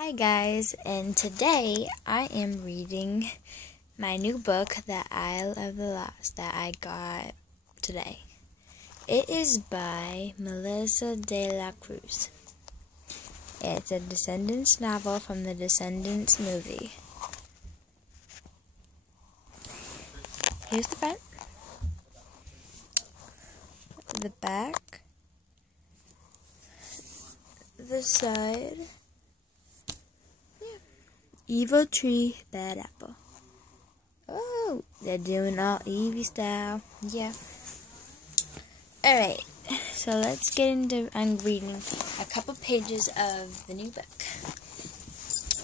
Hi guys, and today I am reading my new book, The Isle of the Lost, that I got today. It is by Melissa de la Cruz. It's a Descendants novel from the Descendants movie. Here's the front, the back, the side. Evil tree, bad apple. Oh, they're doing all Evie style. Yeah. Alright, so let's get into, I'm reading a couple pages of the new book.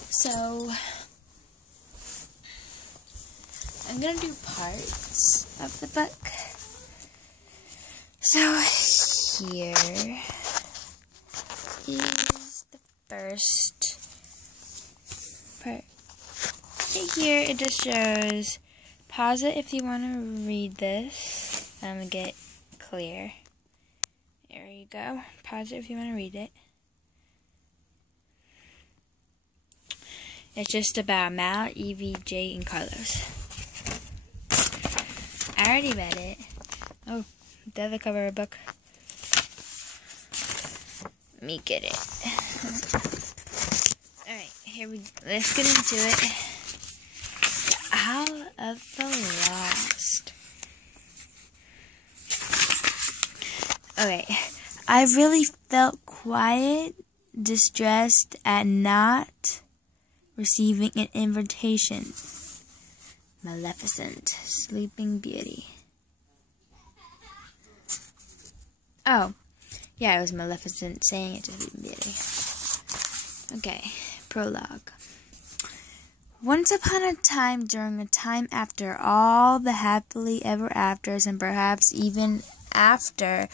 So, I'm going to do parts of the book. So, here is the first part. Right here, it just shows, pause it if you want to read this. I'm going to get clear. There you go. Pause it if you want to read it. It's just about Mal, Evie, Jay, and Carlos. I already read it. Oh, the other cover of the book. Let me get it. Alright, let's get into it. The Isle of the Lost. Okay, I really felt quiet, distressed at not receiving an invitation. Maleficent, Sleeping Beauty. Oh, yeah, it was Maleficent saying it to Sleeping Beauty. Okay, prologue. Once upon a time, during a time after all the happily ever afters, and perhaps even after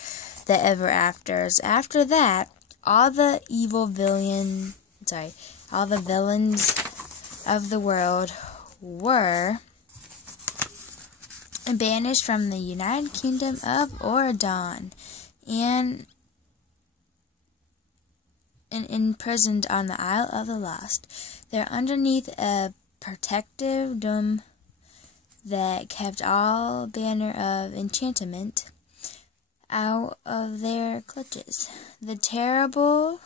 the ever afters, after that, all the villains of the world were banished from the United Kingdom of Oradon and imprisoned on the Isle of the Lost. They're underneath a protective dome that kept all banner of enchantment out of their clutches. The truly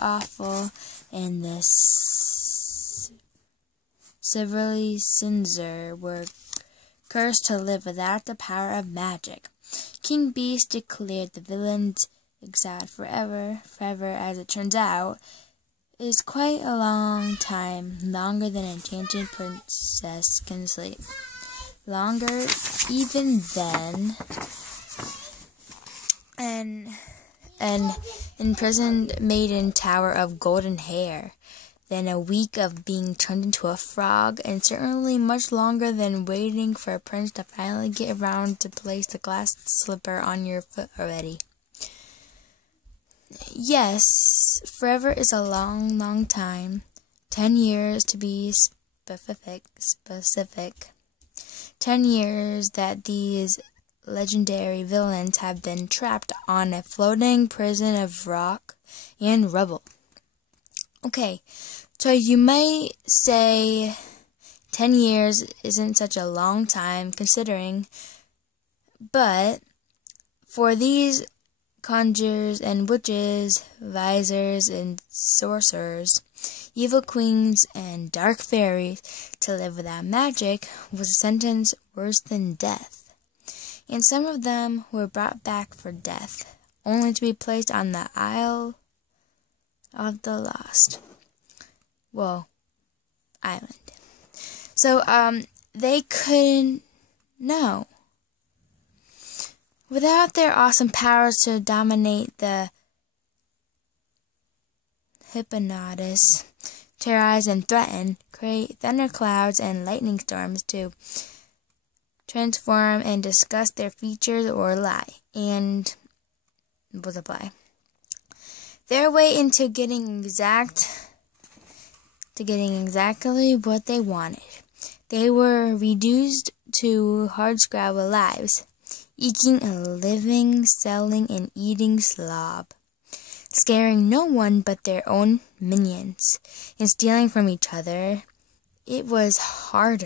awful, and the severely sinister were cursed to live without the power of magic. King Beast declared the villains exiled forever, as it turns out, is quite a long time, longer than an enchanted princess can sleep. Longer even than an imprisoned maiden tower of golden hair, than a week of being turned into a frog, and certainly much longer than waiting for a prince to finally get around to place the glass slipper on your foot already. Yes, forever is a long, long time. 10 years to be specific. 10 years that these legendary villains have been trapped on a floating prison of rock and rubble. Okay, so you might say 10 years isn't such a long time considering, but for these conjurers and witches, visors and sorcerers, evil queens and dark fairies, to live without magic was a sentence worse than death. And some of them were brought back for death, only to be placed on the Isle of the Lost. Well, island. So, they couldn't know. Without their awesome powers to dominate the hypnotize, terrorize, and threaten, create thunderclouds and lightning storms to transform and discuss their features or lie, and multiply their way into getting exactly what they wanted. They were reduced to hardscrabble lives, eking a living, selling, and eating slob, scaring no one but their own minions, and stealing from each other. It was hard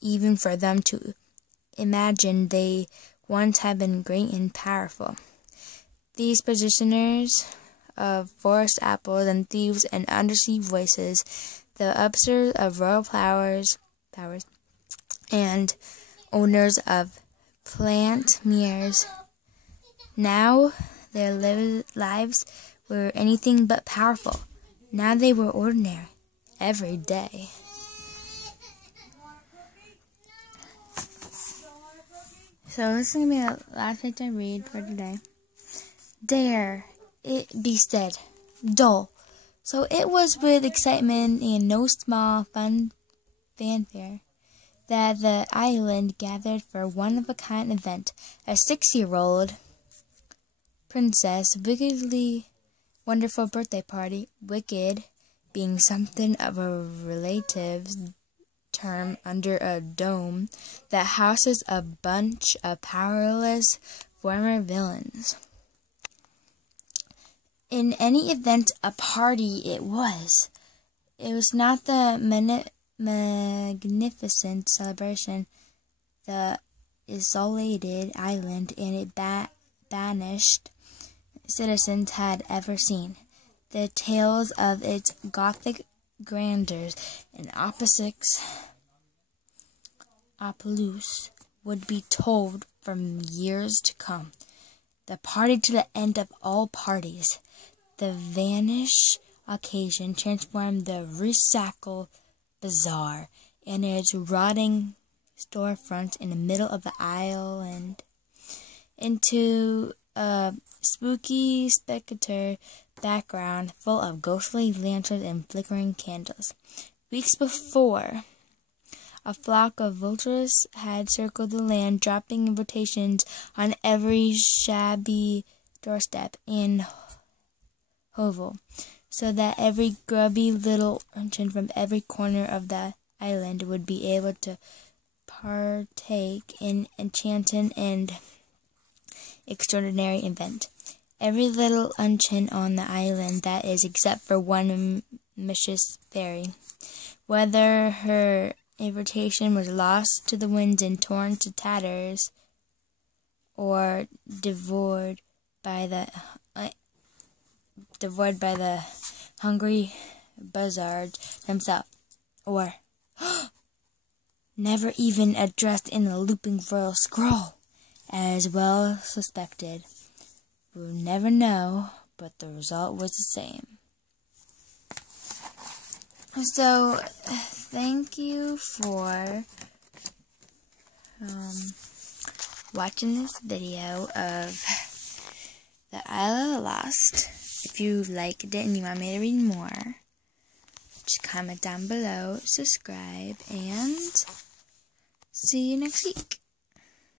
even for them to imagine they once had been great and powerful. These possessors of forest apples and thieves and undersea voices, the upstairs of royal powers, and owners of plant meres. Now their lives were anything but powerful. Now they were ordinary, every day. So this is going to be the last page I read for today. Dare it be said, dull. So it was with excitement and no small fanfare that the island gathered for a one-of-a-kind event. A 6-year-old princess' wickedly wonderful birthday party. Wicked being something of a relative term under a dome that houses a bunch of powerless former villains. In any event, a party it was. It was not the magnificent celebration the isolated island and its banished citizens had ever seen. The tales of its Gothic grandeurs and opulence would be told for years to come. The party to the end of all parties. The vanish occasion transformed the Recycle Bazaar and its rotting storefronts in the middle of the island into a spooky spectator background full of ghostly lanterns and flickering candles. Weeks before, a flock of vultures had circled the land, dropping invitations on every shabby doorstep and hovel, so that every grubby little urchin from every corner of the island would be able to partake in enchanting and extraordinary event. Every little urchin on the island, that is, except for one mischievous fairy. Whether her invitation was lost to the winds and torn to tatters, or devoured by the hungry buzzards themselves, or never even addressed in the looping royal scroll, as well suspected. We'll never know, but the result was the same. So, thank you for watching this video of The Isle of Lost. If you liked it and you want me to read more, just comment down below, subscribe, and see you next week.